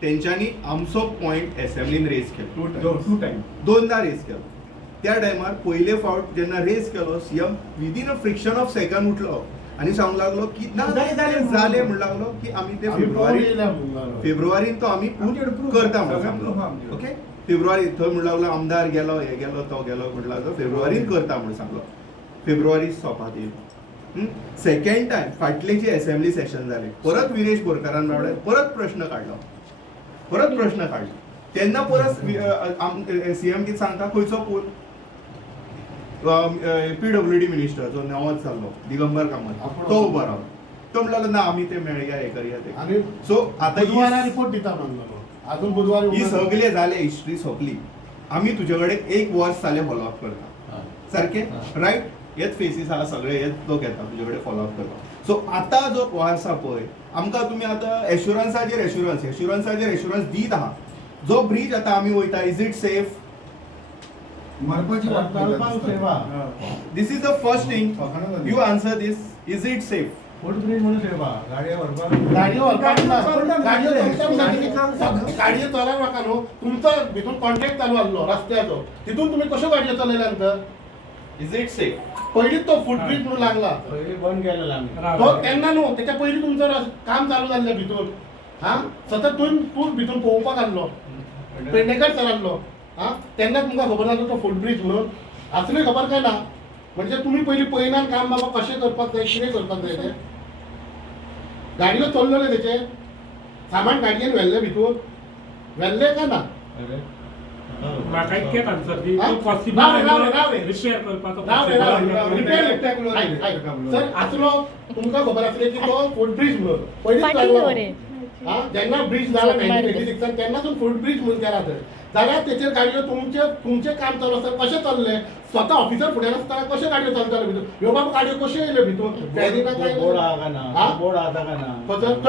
तेंच्यांनी आमचो point असेंब्लीन raise केलो दोनदा रेज केलो. त्या टायमार पयले फावट जेन्ना रेज केलो CM within a friction of second उठलो आणि सांगू लागलो की ना जाले म्हणू लागलो की आम्ही ते फेब्रुवारीन तो आम्ही करता म्हणून सांगलो. ओके फेब्रुवारी थंय म्हणू लागलो आमदार गेलो हे गेलो तो गेलो म्हणू लागलो फेब्रुवारीन करता म्हणून सांगलो. फेब्रुवारी सोंपात येयलो. सेकंड टायम फाटले जे असेंब्ली सेशन जाले परत विरेश बोरकारान मेळ्ळे परत प्रश्न काडलो तेन्ना परत सीएम कितें सांगता खंयचो पूल PWD मिनिस्टर जो नवोच जाल्लो दिगंबर कामत तो उबो रावलो. तो म्हणलो ना आमी ते मेळया हे करया ते. सो आतां रिपोर्ट दिता म्हणलो अजून बुधवारी ही सगळे जाले हिस्ट्री सोंपली. आमी तुजे कडेन एक वर्स जाले फॉलोअप करता सारखे रायट. हेच फेसीस आहा सगळे हेच लोक येता तुजे कडेन फॉलोअप करता. सो आतां जो हो आसा पळय आमकां तुमी आतां एश्युरन्साचेर एश्युरन्स दीत आहा. जो ब्रिज आतां आमी वयता is it safe? This is the first thing you answer this. Is it safe? गाडयो चलय म्हाका न्हू तुमचो भितून कॉन्ट्रॅक्ट चालू आसलो रस्त्याचो तितून तुम्ही कश्यो गाडयो चलयल्यात? Is it safe? पयलीच तो फुटब्रिज म्हणून लागला बंद केलेला तो तेन्ना न्हू त्याच्या पयलीं तुमचं काम चालू जाल्लें भितून. हा सतत तूं भितून पळोवपाक आसलो पेडणेकर सर आसलो. हा तेन्ना तुमकां खबर नासलो तो फुटब्रिज म्हणून आसुनूय खबर काय ना? म्हणजे तुम्ही पयलीं पळयनात काम बाबा कशें करपाक जाय कितें करपाक जाय तें. गाडयो चल्लोले तेचे सामान गाडयेन व्हेल्ले भितून व्हेल्ले काय ना? म्हाका इतकें आन्सर दी तो पॉसिबल रिपेअर करपाचो सर आसलो तुमकां खबर आसलें की तो फुटब्रिज म्हणून पयलींच लागलो. जेन्ना ब्रिज जाला 1986 तेन्नासून फुटब्रिज म्हणून केला तर जाल्यार तेचेर गाडयो तुमचे काम चालू आसता कशें चल्ले? स्वता ऑफिसर फुड्यान आसतना कशें गाडयो चलताल्यो भितून? ह्यो बाबा गाडयो कश्यो येयल्यो भितून? थंय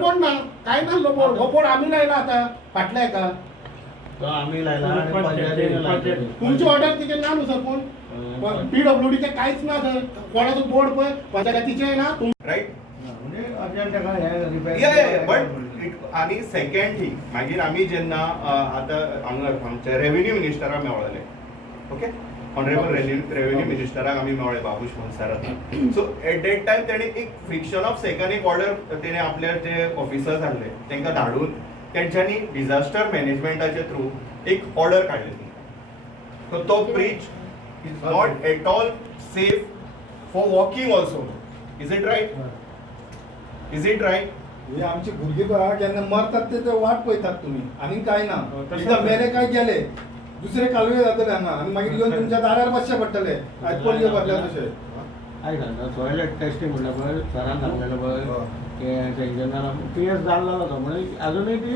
बोर्ड ना काय नासलो बोर्ड. हो बोर्ड आमी लायला आतां फाटल्या हेका तुमची ऑर्डर तिचे ना न्हू सर कोण PWDचे कांयच ना थंय. कोणाचो बोर्ड पळय पंचायतीचे ना रायट. बट आणि सेकंड थिंग मागीर आमी जेन्ना आतां आमच्या रेव्हेन्यू मिनिस्टराक मेळ्ळे. ओके ऑनरेबल रेव्हेन्यू मिनिस्टराक आमी मेळ्ळे बाबूश मोन्साराक. सो एट दॅट टायम तेणे एक फ्रिक्शन ऑफ सेकंड एक ऑर्डर तेणे आपले जे ऑफिसर्स आसले तांकां धाडून तेंच्यांनी डिझास्टर मॅनेजमेंटाचे थ्रू एक ऑर्डर काडली. सो तो bridge is not at all safe for walking also. Is it right? Is it right? हे आमचे भुरगे पळय केन्ना मरतात ते वाट पळयतात तुमी आनी काय ना. एकदां मेले काय गेले दुसरे कालवे जातले हांगा आनी मागीर येवन तुमच्या दारार बसचे पडटले पोलियो भरल्या तशें. सॉयल टेस्टिंग म्हणलं पळय सरान सांगलेलें पळय की इंजिनियर PS जाल्लो तो म्हणजे अजूनय ती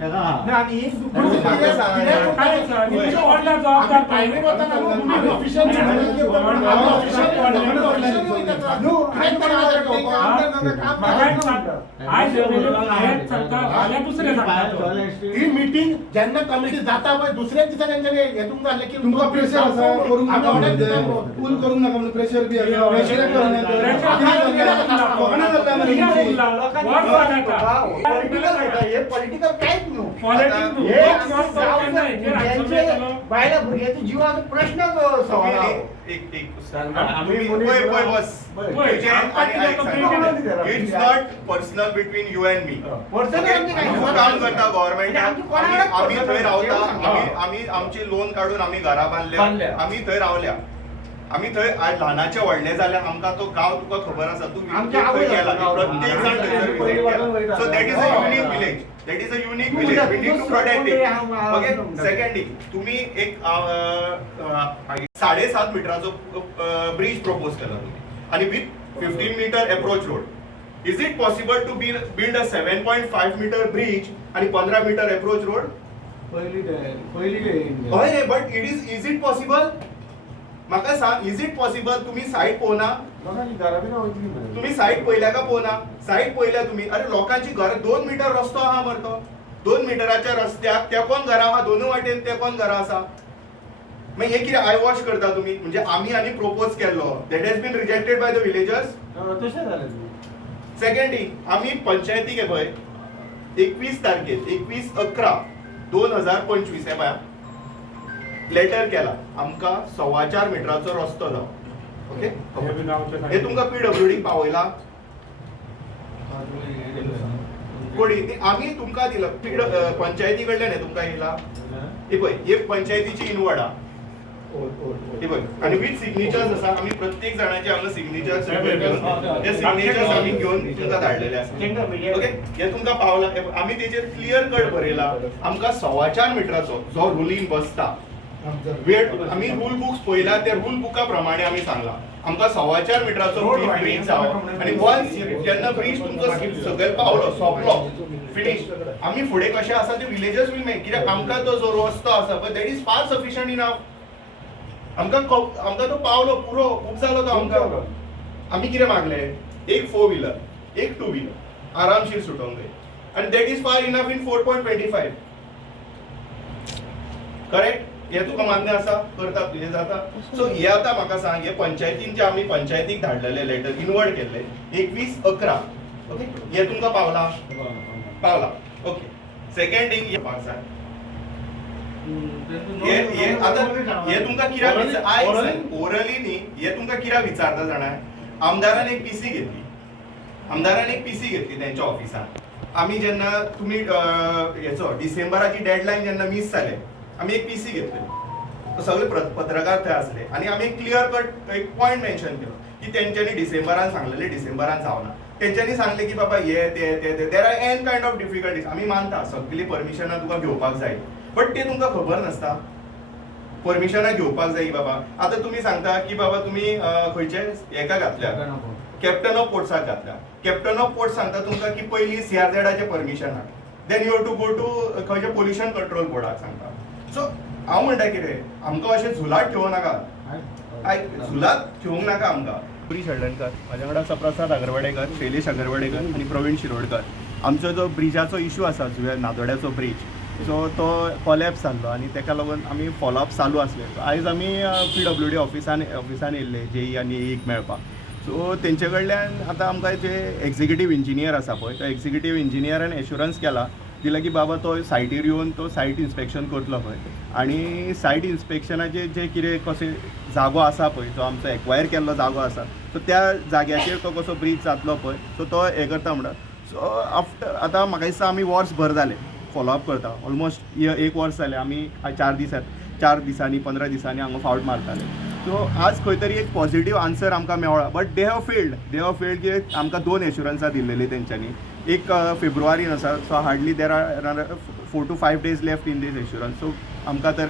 तेका आहा आनी एक काय ऑर्डर जबाबदार प्रायव्हेट वताना तुम्ही ऑफिशियल ही मीटिंग जेन्ना कमिटी जाता पळय दुसऱ्याच दिसा तेंच्यानी हेतून जालें की तुमकां प्रेशर आसा करूंक नाका पूल करूंक नाका म्हणून प्रेशर बी पॉलिटिकल कांयच न्हू. बायला भुरग्याचो जिवाचो प्रश्न it's not personal between you and me. काम करता गव्हर्नमेंट आम्ही थंय रावता आम्ही आमची लोन काढून आम्ही घरा बांधल्या आम्ही थंय रावल्या. आम्ही थंय आज ल्हानाचे व्हडले जाल्यार आमकां तो गांव तुका खबर आसा तूं थंय गेला प्रत्येक जाण थंयसर विजीट केला. So that is a unique village. We need to protect it. Okay second thing तुम्ही एक 7.5 मिटराचो ब्रिज प्रपोज केला तुम्ही आणि with 15 meter approach road. Is it possible to build a 7.5 meter bridge आणि 15 मीटर अप्रोच रोड? हय but is it possible? म्हाका सांग इज इट पॉसिबल? तुम्ही साईट पळोवना? तुम्ही साईट पळयल्या का पळोवना? साईट पळयल्या तुम्ही? अरे लोकांची घर 2 मीटर रस्तो आहा मरे तो 2 मिटराच्या रस्त्याक तेकोन घरा आहा, दोनूय वाटेन तेकोन घरा आसा. मागीर हे कितें आय वॉश करता तुमी? म्हणजे आमी आनी प्रपोज केल्लो that has been rejected by the villagers. तशें जालें. सेकंड थिंग, आमी पंचायतीक हे पळय 21 तारखेर 21/11/2025 हे पळय लेटर केला आमकां 4.25 मिटराचो रस्तो जावं. ओके, हे तुमकां PWD पावयला कोणी? आमी तुमकां दिला पंचायती कडल्यान हे तुमकां येयला. हे पळय हे पंचायतीची इनवर्ड हा. हे पळय आनी विथ सिग्नेचर्स आसा. आमी प्रत्येक जाणाचे हांगा सिग्नेचर्स हे सिग्नेचर्स आमी घेवन तुमकां धाडलेले आसा. ओके, हे तुमकां पावला. आमी तेचेर क्लियर कट बरयला आमकां 4.25 मिटराचो जो रुलीन बसता वेळ. आमी रूल बुक्स पळयला, त्या रूल बुका प्रमाणे आमी सांगला आमकां 4.25 मिटराचो ब्रीज जावो. आनी वन्स जेन्ना ब्रीज तुमकां सकयल पावलो, सोंपलो, फिनिश, आमी फुडें कशें आसा ते विलेजर्स वील मेक. कित्याक आमकां तो जो रस्तो आसा पळय that is far sufficient enough. आमकां तो पावलो पुरो खूब जालो तो आमकां. आमी कितें मागले? एक 4 व्हिलर, एक 2 व्हिलर आरामशीर सुटोंक जाय. आनी that is far enough in 4.25. Correct? हे तुका मान्य आसा? करता तुजें जाता? सो हे आतां म्हाका सांग, हे पंचायतीन जे आमी पंचायतीक धाडलेले लेटर इनवर्ड केल्ले 21/11. ओके, हे तुमकां पावला? पावला. ओके, सेकंड थिंग हे पासा हे आतां हे तुमकां कित्याक ओरली न्ही, हे तुमकां कित्याक विचारता जाणां? आमदारान एक PC घेतली. आमदारान एक PC घेतली तेंच्या ऑफिसान. आमी जेन्ना तुमी हेचो डिसेंबराची डेडलायन जेन्ना मिस जाले, आमी एक PC घेतली. सगळे पत्रकार थंय आसले आनी आमी एक क्लियर कट एक पॉयंट मेन्शन केलो की तेंच्यांनी डिसेंबरान सांगलेले डिसेंबरान जावना. तेंच्यांनी सांगले की बाबा हे ते there are an kind of difficulties. आमी मानता सगळी परमिशनां तुका घेवपाक जाय, बट ते तुमकां खबर नासता परमिशनां घेवपाक जाय बाबा. आतां तुमी सांगता की बाबा तुमी खंयचे हेका घातल्या, कॅप्टन ऑफ पोर्ट्साक घातल्या. कॅप्टन ऑफ पोर्ट्स सांगता तुमकां की पयलीं CRZचे परमिशन हाड, then you have to go to खंयचे पोल्युशन कंट्रोल बोर्डाक सांगता. सो हांव म्हणटा कितें, आमकां अशें झुलाट ठेवूं नाका. झुलात ठेवूंक नाका आमकां. पुरी शेळडणकर, म्हाज्या वांगडा आसा प्रसाद अगरवाडेकर, शैलेश अगरवाडेकर आनी प्रवीण शिरोडकर. आमचो जो ब्रिजाचो इशू आसा जुव्या नादोड्याचो ब्रीज, सो तो कोलॅप्स जाल्लो आनी ताका लागून आमी फॉलोअप चालू आसले. आयज आमी PWD ऑफिसान येयल्ले JE आनी AEक मेळपाक. सो तेंचे कडल्यान आतां आमकां जे एक्झिक्युटीव इंजिनियर आसा पळय, तो एक्झिक्युटीव इंजिनियरान एश्युरन्स केला दिला की बाबा तो सायटीर येवन तो सायट इन्स्पेक्शन करतलो पळय. आनी सायट इन्स्पेक्शनाचे जे कितें कशें जागो आसा पळय, तो आमचो एक्वायर केल्लो जागो आसा, सो त्या जाग्याचेर तो कसो ब्रीज जातलो पळय, सो तो हें करता म्हणटा. सो आफ्टर आतां म्हाका दिसता आमी वर्स भर जाले फॉलोअप करता. ऑलमोस्ट 1 वर्स जालें. आमी 4 दिसांनी 15 दिसांनी हांगा फावट मारताले. सो आज खंय तरी एक पॉझिटीव आन्सर आमकां मेवळा. बट दे हॅव फेल्ड की आमकां 2 एश्युरन्सां दिल्लेली तेंच्यांनी. एक फेब्रुवारीन आसा, so hardly there are 4 to 5 days left in this assurance. So आमकां तर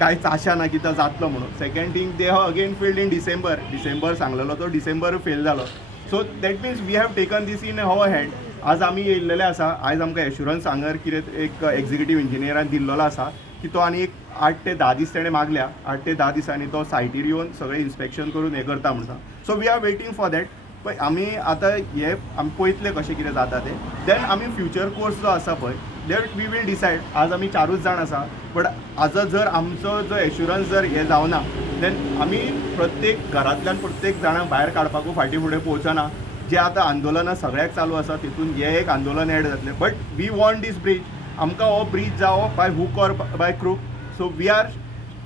कांयच आशा ना की तो जातलो म्हणून. Second thing, they have again failed in December सांगलेलो तो डिसेंबर फेल जालो. So that means we have taken this in our hand. आज आमी येयल्लेले आसा. आयज आमकां एश्युरन्स हांगर कितें एक एक्झिक्युटीव इंजिनियरान दिल्लो आसा की तो आनी एक 8 ते 10 दीस तेणें मागल्या. 8 ते 10 दिसांनी तो सायटीर येवन सगळें इन्स्पेक्शन करून हें करता म्हणटा. So we are waiting for that. पळय आमी आतां हे आमी पळयतले कशें कितें जाता तें. देन आमी फ्युचर कोर्स जो आसा पळय दॅट वी वील डिसायड. आज आमी 4च जाण आसा, बट आजो जर आमचो जो एश्युरन्स जर हें जावना देन आमी प्रत्येक घरांतल्यान प्रत्येक जाणांक भायर काडपाकूय फाटीं फुडें पोवचना. जे आतां आंदोलनां सगळ्याक चालू आसा तितून हें एक आंदोलन एड जातलें. But we want this bridge. आमकां हो ब्रीज जावो by hook or by crook. So we are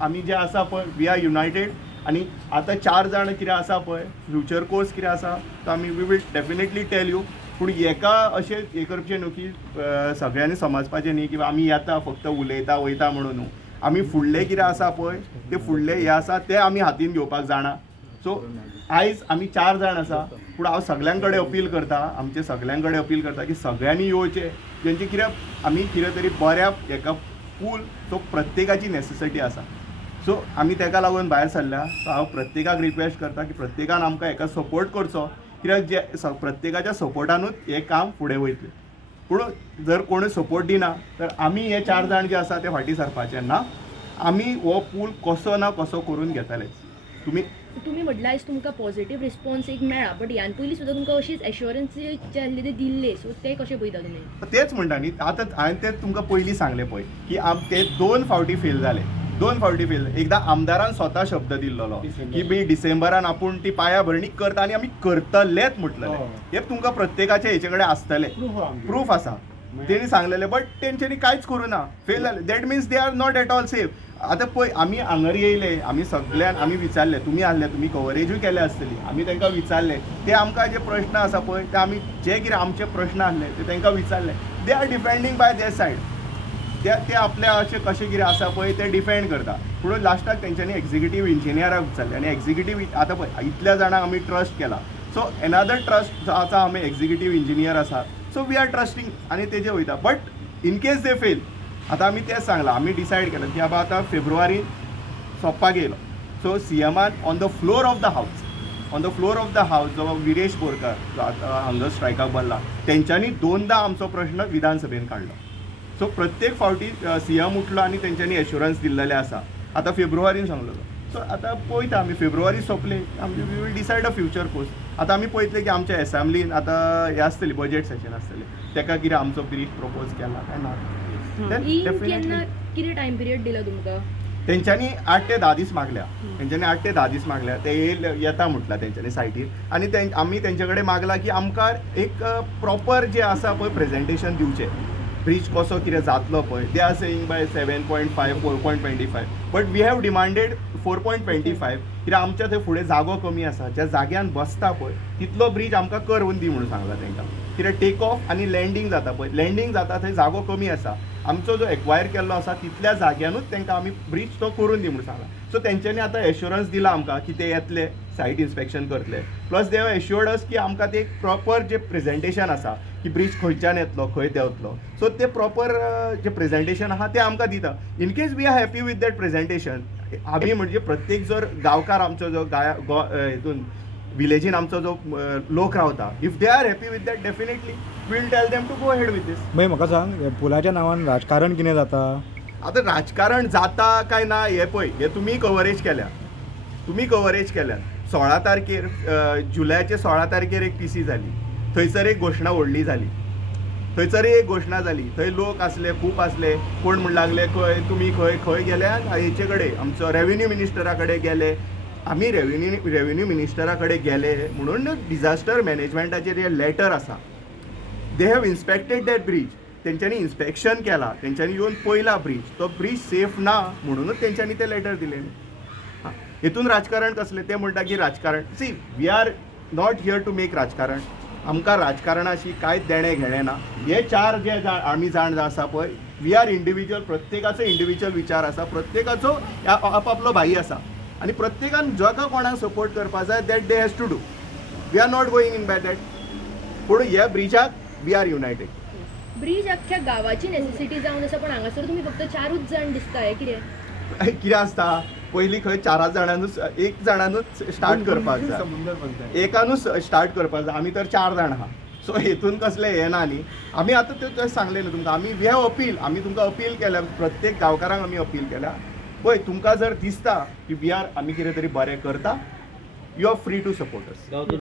आमी जे आसा पळय वी आर युनायटेड. आनी आतां 4 जाण कितें आसा पळय फ्युचर कोर्स कितें आसा तो आमी we will definitely tell you. पूण हेका अशें हें करचें न्हू की सगळ्यांनी समजपाचें न्ही की आमी येता फक्त उलयता वयता म्हणून. आमी फुडलें कितें आसा पळय तें फुडलें हें आसा तें आमी हातीन घेवपाक जाणा. सो आयज आमी 4 जाण आसा, पूण हांव सगळ्यां कडेन अपील करता, आमचे सगळ्यां कडेन अपील करता की सगळ्यांनी येवचें. जेंचे कितें आमी कितें तरी बऱ्या हेका पूल तो प्रत्येकाची नेसेसिटी आसा. सो आमी ताका लागून भायर सरल्या. सो हांव प्रत्येकाक रिक्वेस्ट करता की प्रत्येकान आमकां हेका सपोर्ट करचो. कित्याक जे प्रत्येकाच्या सपोर्टानूच हें काम फुडें वयतलें. पूण जर कोणूय सपोर्ट दिना तर आमी हे 4 जाण जे आसा ते फाटीं सरपाचे ना. आमी हो पूल कसो ना कसो करून घेतलेच. तुमी तुम्ही म्हटलं आयज तुमकां पॉझिटिव्ह रिस्पॉन्स एक मेळ्ळा बट ह्यान पयलीं सुद्दां तुमकां अशीच एश्युरन्स जे आसले ते दिल्ले सो ते कशें पळयता तुमी तेच म्हणटा न्ही आतां हांवें तें तुमकां पयलीं सांगलें पळय की ते 2 फावटी फेल जाले 2 फावटी फेल एकदां आमदारान स्वता शब्द दिल्लो की बी डिसेंबरान आपूण ती पायाभरणी करता आनी आमी करतलेच म्हटलें हे तुमकां प्रत्येकाचे हेचे कडेन आसतले प्रूफ आसा तेणी सांगलेले बट तेंच्यांनी कांयच करूं ना फेल जाले that means they are not at all safe आतां पळय आमी हांगर येयले आमी सगळ्यान आमी विचारले तुमी आहले तुमी कवरेजूय केले आसतली आमी तांकां विचारले ते आमकां जे प्रश्न आसा पळय ते आमी जे कितें आमचे प्रश्न आहले ते तांकां विचारले they are defending by their side ते आपल्या अशें कशें कितें आसा पळय ते डिफेंड करता पूण लास्टाक तेंच्यांनी एक्झिक्युटीव इंजिनियराक विचारले आनी एक्झिक्युटीव आतां पळय इतल्या जाणांक आमी ट्रस्ट केला सो एनादर ट्रस्ट जो आसा आमी एक्झिक्युटीव इंजिनियर आसा सो वी आर ट्रस्टिंग आनी तेजे वयता but in case they fail आतां आमी तेंच सांगलां आमी डिसायड केलें की बाबा आतां फेब्रुवारीन सोंपपाक येयलो सो सीएमान on the floor of the house जो विरेश बोरकार जो आतां हांगा स्ट्रायकाक बसला तेंच्यांनी 2दा आमचो प्रश्न विधानसभेन काडलो सो प्रत्येक फावटी सीएम उठलो आनी तेंच्यांनी एश्युरन्स दिल्लेले आसा आतां फेब्रुवारीन सांगलेलो सो आतां पळयता आमी फेब्रुवारी सोंपले आमी we will decide a future course आतां आमी पळयतले की आमच्या एसेंब्लीन आतां हे आसतली बजेट सेशन आसतलें तेका कितें आमचो ब्रीफ प्रपोज केला काय ना केन्ना कितें टायम पिरियड दिलो तुमकां तेंच्यांनी 8 ते 10 दीस मागल्या तेंच्यांनी 8 ते 10 दीस मागल्या ते येता म्हटलं तेंच्यांनी सायटीर आनी आमी तेंचे कडेन मागला की आमकां एक प्रॉपर जे आसा पळय प्रेजेंटेशन दिवचें ब्रीज कसो कितें जातलो पळय they are saying by 7.5 4.25 but we have demanded 4.25 कित्याक आमच्या थंय फुडें जागो कमी आसा ज्या जाग्यान बसता पळय तितलो ब्रीज आमकां करवून दी म्हणून सांगला तेंकां कित्याक टेक ऑफ आनी लँडींग जाता पळय लँडींग जाता थंय जागो कमी आसा आमचो जो एक्वायर केल्लो आसा तितल्या जाग्यानूच तांकां आमी ब्रीज तो करून दी म्हणून सांगला सो तेंच्यांनी आतां एश्युरन्स दिला आमकां की ते येतले सायट इन्स्पेक्शन करतले प्लस दे हॅव एश्युर्ड अस की आमकां ते प्रॉपर जे प्रेजेंटेशन आसा की ब्रीज खंयच्यान येतलो खंय देंवतलो सो ते प्रॉपर जे प्रेजेंटेशन आहा ते आमकां दिता in case we are happy with that presentation आमी म्हणजे प्रत्येक जर गांवकार आमचो जो हितून विलेजीन आमचो जो लोक रावता if they are happy with that definitely will tell them to go head with this मागीर म्हाका सांग पुलाच्या नांवान राजकारण कितें जाता आतां राजकारण जाता काय ना हे पळय हे तुमी कवरेज केल्यात 16 तारखेर जुलयाचे 16 तारखेर एक पीसी जाली थंयसर एक घोशणा व्हडली जाली थंय लोक आसले खूब आसले कोण म्हण लागले तुमी खंय गेले हेचे कडेन आमचो रेव्हेन्यू मिनिस्टरा कडेन गेले आमी रेव्हेन्यू मिनिस्टरा कडेन गेले म्हणून डिझास्टर मॅनेजमेंटाचेर हे लेटर आसा दे हॅव इन्स्पेक्टेड दॅट ब्रीज तेंच्यांनी इन्स्पेक्शन केला तेंच्यांनी येवन पळयला ब्रीज तो ब्रीज सेफ ना म्हणूनच तेंच्यांनी ते लेटर दिले हितून राजकारण कसलें ते म्हणटा की राजकारण see we are not here to make राजकारण आमकां राजकारणाशी कांयच देणें घेणें ना हे 4 जे आमी जाण आसा पळय वी आर इंडिविज्युअल प्रत्येकाचो इंडिविज्युअल विचार आसा प्रत्येकाचो आपलो भाई आसा आनी प्रत्येकान जाका कोणाक सपोर्ट करपाक जाय that they has to do we are not going in by that पूण ह्या ब्रिजाक वी आर युनायटेड ब्रीज अख्ख्या गावाची नेसेसिटी जावन आसा पण हांगासर तुमी फक्त 4च जाण दिसता हे कितें आसता पयलीं खंय 4 जाणांनूच एक जाणांनूच स्टार्ट करपाक जाय एकानूच स्टार्ट करपाक जाय आमी तर 4 जाण आहा सो हेतून कसलें हें ना न्ही आमी आतां तें सांगलें न्ही तुमकां आमी वी हॅव अपील आमी तुमकां अपील केल्या प्रत्येक गांवकारांक आमी अपील केल्या पळय तुमकां जर दिसता की वी आर आमी कितें तरी बरें करता you are free to support us